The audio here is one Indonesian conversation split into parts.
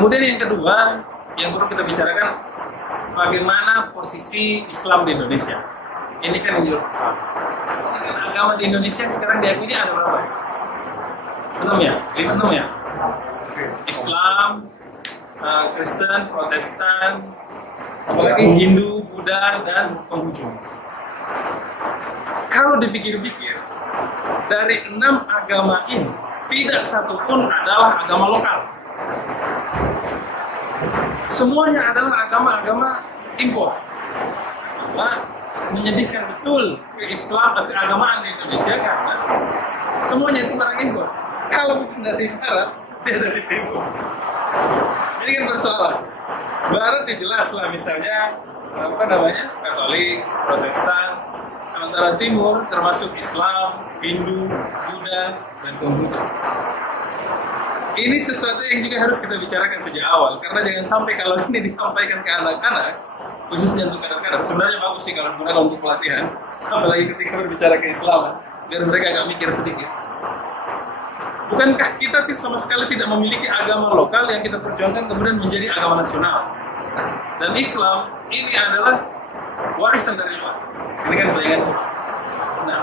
Kemudian yang kedua yang perlu kita bicarakan, bagaimana posisi Islam di Indonesia. Ini kan yang juga agama di Indonesia sekarang diakui ada berapa? 6 ya? 5-6 ya? Islam, Kristen, Protestan, apalagi Hindu, Buddha, dan Konghucu. Kalau dipikir-pikir, dari 6 agama ini tidak satupun adalah agama lokal. Semuanya adalah agama-agama impor. Menyedihkan betul ke-Islam atau keagamaan di Indonesia karena semuanya itu barang impor. Kalau bukan dari Barat, dia dari Timur. Ini kan persoalan. Barat ya jelas lah, misalnya Katolik, Protestan. Sementara Timur termasuk Islam, Hindu, Buddha, dan Konghucu. Ini sesuatu yang juga harus kita bicarakan sejak awal, karena jangan sampai kalau ini disampaikan ke anak-anak, khususnya untuk anak-anak, sebenarnya bagus sih kalau digunakan untuk pelatihan, apalagi ketika berbicara keislaman, biar mereka agak mikir sedikit. Bukankah kita sama sekali tidak memiliki agama lokal yang kita perjuangkan kemudian menjadi agama nasional? Dan Islam ini adalah warisan dari luar. Ini kan bayangan. Nah,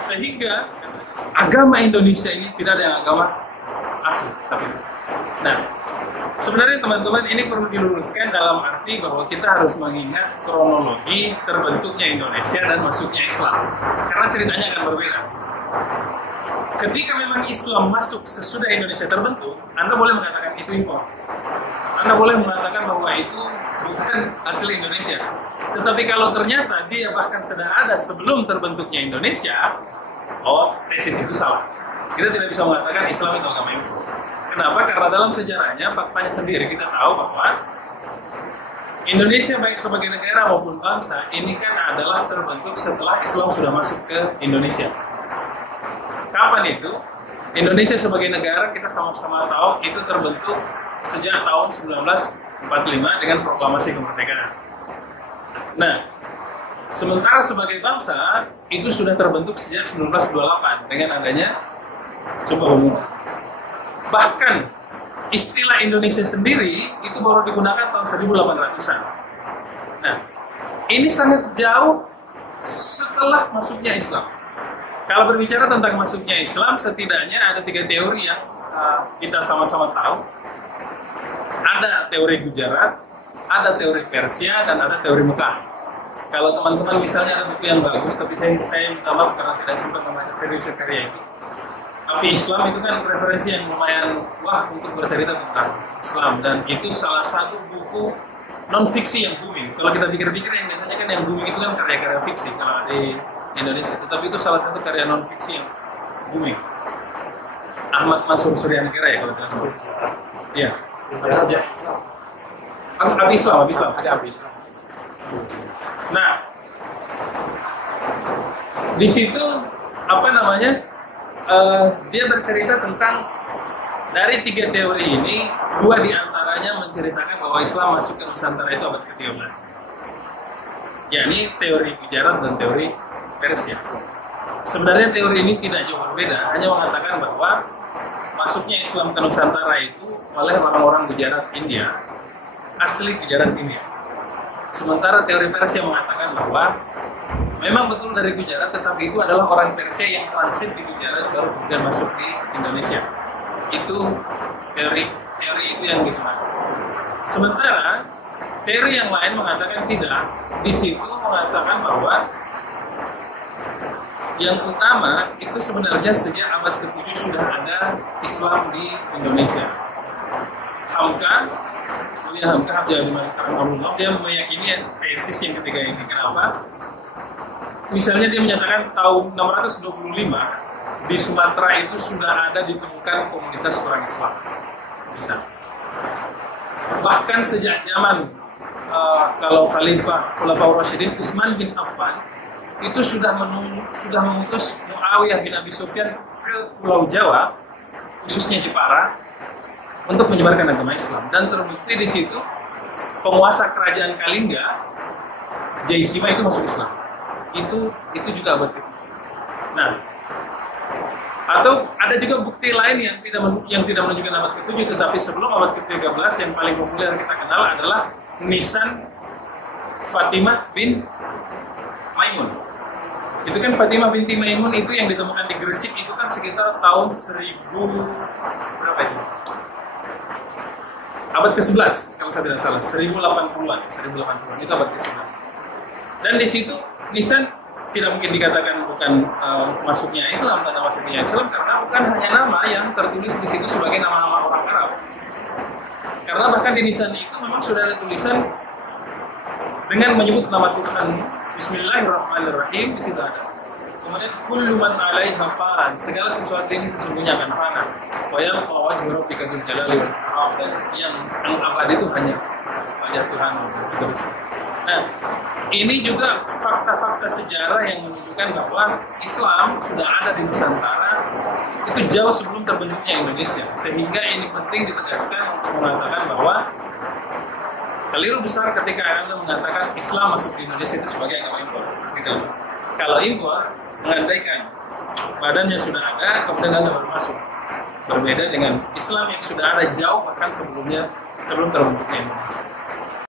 sehingga agama Indonesia ini tidak ada yang agama asli. Nah, sebenarnya teman-teman ini perlu diluruskan dalam arti bahwa kita harus mengingat kronologi terbentuknya Indonesia dan masuknya Islam. Karena ceritanya akan berbeda. Ketika memang Islam masuk sesudah Indonesia terbentuk, Anda boleh mengatakan itu impor. Anda boleh mengatakan bahwa itu bukan asli Indonesia. Tetapi kalau ternyata dia bahkan sudah ada sebelum terbentuknya Indonesia, tesis itu salah. Kita tidak bisa mengatakan Islam itu agama impor. Kenapa? Karena dalam sejarahnya, faktanya sendiri kita tahu bahwa Indonesia baik sebagai negara maupun bangsa ini kan adalah terbentuk setelah Islam sudah masuk ke Indonesia. Kapan itu? Indonesia sebagai negara kita sama-sama tahu itu terbentuk sejak tahun 1945 dengan proklamasi kemerdekaan. Nah, sementara sebagai bangsa itu sudah terbentuk sejak 1928 dengan adanya Sumpah Pemuda. Bahkan istilah Indonesia sendiri itu baru digunakan tahun 1800-an. Nah, ini sangat jauh setelah masuknya Islam. Kalau berbicara tentang masuknya Islam, setidaknya ada 3 teori yang kita sama-sama tahu. Ada teori Gujarat, ada teori Persia, dan ada teori Mekah. Kalau teman-teman misalnya ada buku yang bagus, tapi saya minta maaf karena tidak sempat membaca serius karya itu. Tapi Islam itu kan referensi yang lumayan wah untuk bercerita tentang Islam, dan itu salah satu buku non-fiksi yang booming. Kalau kita pikir-pikir yang biasanya kan yang booming itu kan karya-karya fiksi kalau di Indonesia, tetapi itu salah satu karya non-fiksi yang booming. Ahmad Mansur Suryanegara ya kalau tidak salah. Iya. Apa saja? Abi Islam. Ada Abi Islam. Nah, di situ dia bercerita tentang dari 3 teori ini, 2 diantaranya menceritakan bahwa Islam masuk ke Nusantara itu abad ke-13. Yakni teori Gujarat dan teori Persia. Sebenarnya teori ini tidak jauh berbeda, hanya mengatakan bahwa masuknya Islam ke Nusantara itu oleh orang-orang Gujarat India, asli Gujarat India. Sementara teori Persia mengatakan bahwa memang betul dari Gujarat, tetapi itu adalah orang Persia yang transit di Gujarat baru kemudian masuk di Indonesia. Itu teori itu yang digunakan. Sementara teori yang lain mengatakan tidak. Di situ mengatakan bahwa yang utama itu sebenarnya sejak abad ke-7 sudah ada Islam di Indonesia. Hamka dia meyakini tesis yang ketiga ini. Kenapa? Misalnya dia menyatakan tahun 625 di Sumatera itu sudah ada ditemukan komunitas orang Islam. Bisa. Bahkan sejak zaman kalau Khalifah Khulafaur Rasyidin Utsman bin Affan itu sudah mengutus Muawiyah bin Abi Sufyan ke Pulau Jawa, khususnya Jepara, untuk menyebarkan agama Islam. Dan terbukti di situ penguasa kerajaan Kalingga, Jaisima itu masuk Islam. Itu juga abad ke-7. Nah, Atau ada juga bukti lain yang tidak menunjukkan abad ke-7, tetapi sebelum abad ke-13 yang paling populer kita kenal adalah nisan Fatimah bin Maimun. Itu kan Fatimah binti Maimun itu yang ditemukan di Gresik itu kan sekitar tahun 1000 berapa itu? Abad ke-11 kalau saya tidak salah, 1080-an itu abad ke-11. Dan di situ nisan tidak mungkin dikatakan bukan masuknya Islam, tanda masuknya Islam, karena bukan hanya nama yang tertulis di situ sebagai nama-nama orang Arab. Karena bahkan di nisan itu memang sudah ada tulisan dengan menyebut nama Tuhan. Bismillahirrahmanirrahim, di situ ada. Kemudian kullu man 'alaiha fan, segala sesuatu ini sesungguhnya akan fana. Wa yabqa wajhu rabbika dzul jalali wal ikram, dan yang abadi itu hanya wajah Tuhan. Nah, ini juga fakta-fakta sejarah yang menunjukkan bahwa Islam sudah ada di Nusantara itu jauh sebelum terbentuknya Indonesia. Sehingga ini penting ditegaskan untuk mengatakan bahwa keliru besar ketika Anda mengatakan Islam masuk di Indonesia itu sebagai agama impor. Gitu. Kalau impor, mengandaikan badannya sudah ada, kemudian Anda baru masuk. Berbeda dengan Islam yang sudah ada jauh bahkan sebelum terbentuknya Indonesia.